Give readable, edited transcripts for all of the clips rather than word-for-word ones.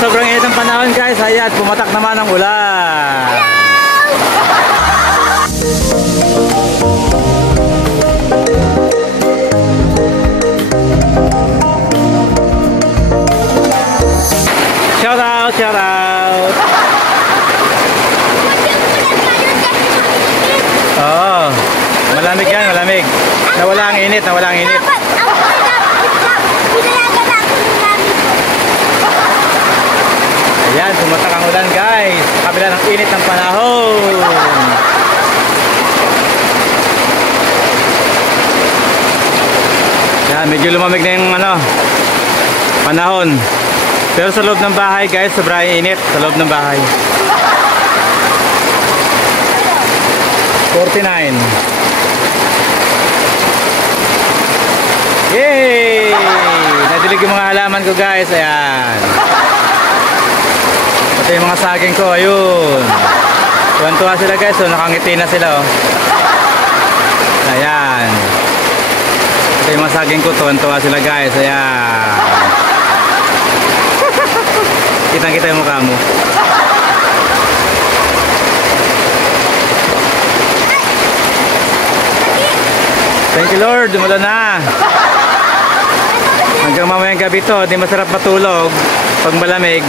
sobrang init ng panahon guys, ayan, pumatak naman ang ulan. Shout out, shout out. Oo, malamig yan, malamig. Nawala ang init, nawala ang init. Ayan, pumatak ang ulan guys, sa kabila ng init ng panahon. Ayan, medyo lumamig na yung panahon. Pero sa loob ng bahay guys, sobrang init sa loob ng bahay. 49. Yay! Nadilig yung mga halaman ko guys, ayan. Ito yung mga saging ko, ayun. Tuwan-tuwa sila guys, so nakangiti na sila oh. Ayan. Ito yung mga saging ko, tuwan-tuwa sila guys, ayan. Kitang-kita yung mukha mo. Thank you Lord, umulan na. Hanggang mamayang gabi to, di masarap matulog pag malamig.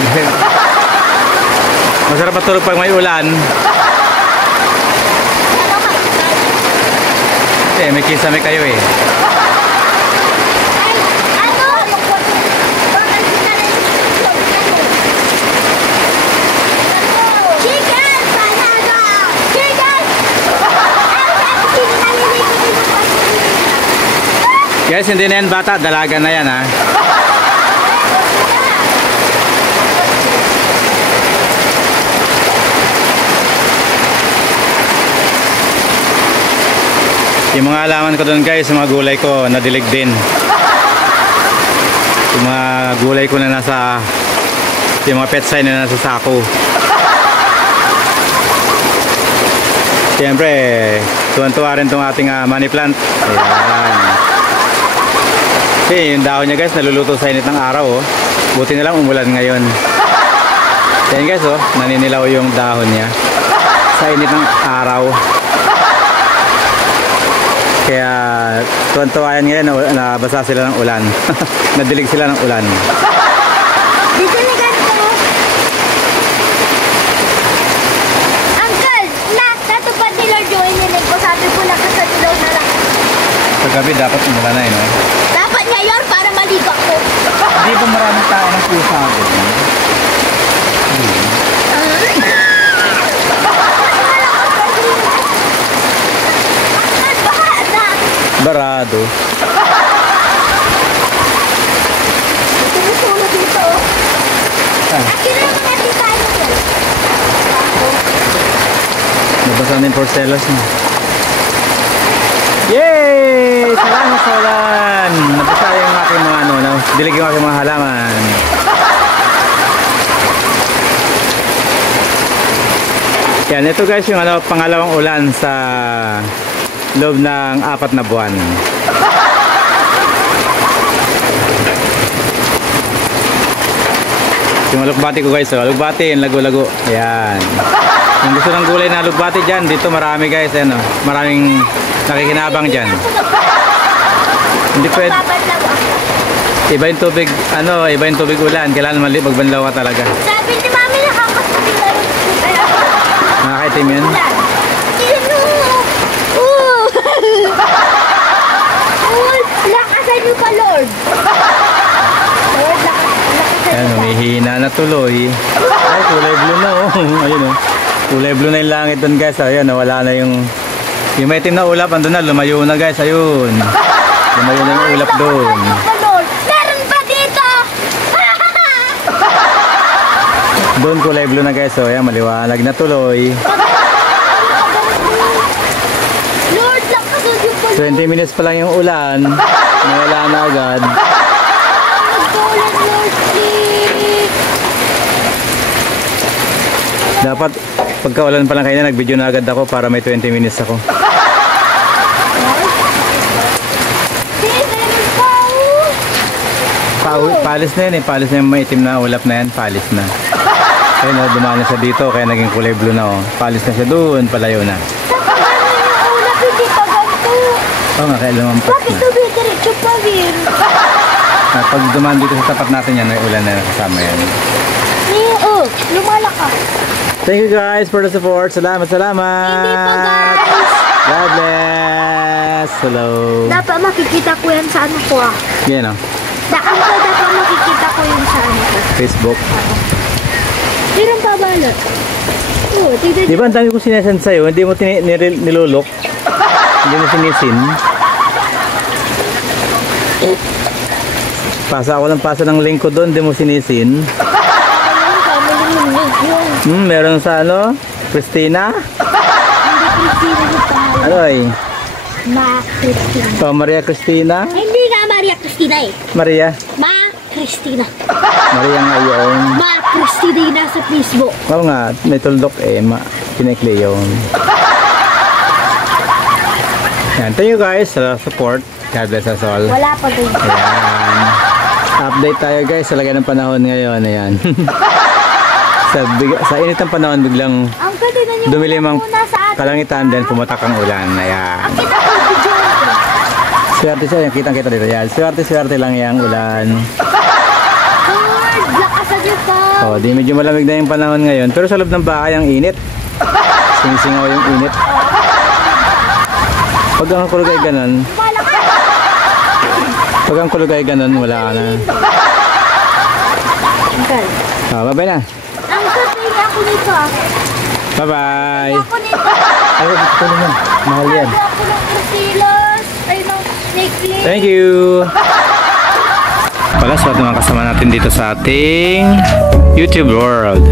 Masarap matulog pag may ulan. Kasi may kisame kayo eh. Guys, hindi na yan bata, dalaga na yan ha. Yung mga halaman ko doon guys, yung mga gulay ko, nadilig din. Yung mga gulay ko na nasa, yung mga petsay na nasa sako. Siyempre, tuwan-tuwa rin itong ating money plant. Ayan. Okay, yung dahon niya guys, naluluto sa init ng araw oh. Buti na lang umulan ngayon. Ayan guys oh, naninilaw yung dahon niya sa init ng araw. Kaya tuwan-tuwa yan ngayon, nabasa sila ng ulan. Nadilig sila ng ulan. Dito na ganito. Uncle, natupad ni Lord yung inilig ko. Sabi ko na kasadilaw na lang. Sa gabi dapat umulan na no? Dapat ngayon para maligo ko. Hindi ba maraming tao ng pusa doon? Barado. Tumusulo dito. Akin na naman natin tayo dyan. Nabasa na yung porcelas mo. Yay! Salamat sa ulan! Nabasa yung aking mga dilig yung aking mga halaman. Yan, ito guys yung pangalawang ulan sa loob ng 4 na buwan. Yung alugbati ko guys, alugbati, lago-lago. Ayan. Kung gusto ng gulay na alugbati dyan, dito marami guys. Ayan, maraming nakikinabang dyan. Hindi pwede. Iba yung tubig, iba yung tubig ulan. Kailangan magbanlaw ka talaga. Sabi ni Mami, nakakasabing na rin. Nakakaitim yan. Lakasan niyo pa, Lord. Lord, lakasan. Ayan, humihina na tuloy. Ay, kulay blue na oh. Ayun oh. Kulay blue na yung langit doon guys. Ayan, wala na yung may itim na ulap. Andun na, lumayo na guys. Ayun. Lumayo na yung ulap doon. Meron pa dito. Doon kulay blue na guys. So, ayan, maliwanag na tuloy. Lord, lakasan niyo pa. 20 minutes pa lang yung ulan. Nawala na agad. Lord, please. Dapat pagka-ulan pa lang kayo na, nag-video na agad ako para may 20 minutes ako. Pau. palis na yan eh. Palis na yung maitim na ulap na yan. Palis na. Ayun o, dumaan na siya dito. Kaya naging kulay blue na o. Palis na siya doon. Palayo na. Saka namin yung ulap, hindi pa ganito. Oo nga, kaya lumampot Bakit na. tumidiretso pa rin? Pag dumaan dito sa tapat natin yan, may ulan na kasama yan. Oh, lumalaka. Thank you guys for the support. Salamat, salamat. Hindi pa guys. God bless. Hello. Dapat makikita ko yan sa ano ko ah. Yan o. Dapat makikita ko yan sa ano ko. Facebook. Meron pa balot. Oh, tignan Di ba ang dami ko sinesend sa'yo? Hindi mo nilulok? Hindi mo sinisin? Pasa ako ng pasa ng link ko doon. Hindi mo sinisin? Meron sa ano? Christina? Christina yung pangalan. Ano eh? Ma Christina. Oh, Maria Christina? Hindi nga Maria Christina eh. Maria? Ma Christina. Maria nga yun. Ma Christina yung nasa Facebook. Oo nga, may tuldok eh. Pinekli yun. Yan. Thank you guys sa support. God bless us all. Wala pa din. Ayan. Update tayo guys sa lagay ng panahon ngayon. Ayan. sa init ng panahon biglang Ang ganda na yung dumilim ang muna sa atin. kalangitan then pumatak ang ulan. Ayan. Ang kita ko video. Swerte siya. Kitang-kita dito. Ayan. Swerte lang yung ulan. Lord, lakas na dyan pa. Oh, di medyo malamig na yung panahon ngayon. Pero sa loob ng bahay ang init. Sinisingaw yung init. Pag ang kulog ay ganun, wala na. Uncle, Oh, bye-bye na. ang sasayin ako nito ah. Bye-bye. Ako nito. Ay, ito naman. Mahal yan. Ako ng kasilos. Ay, ng necklace. Thank you. Pala, sa mga kasama natin dito sa ating YouTube world.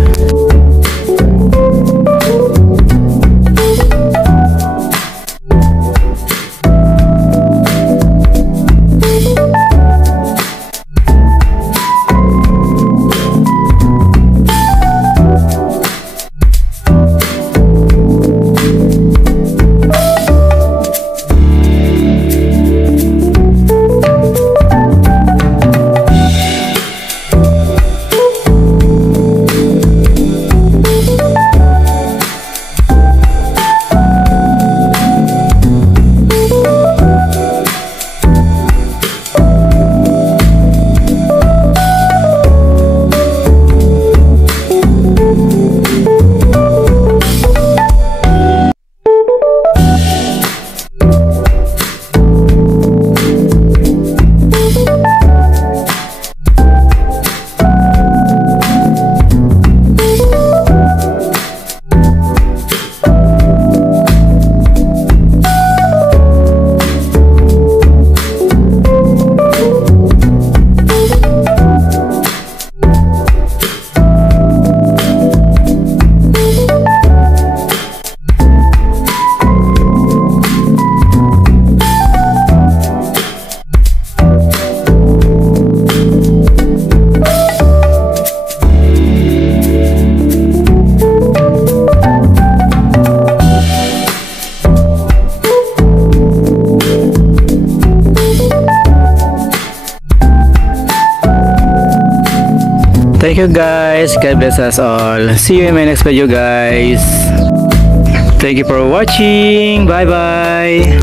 Thank you guys. God bless us all. See you in my next video guys. Thank you for watching. Bye bye.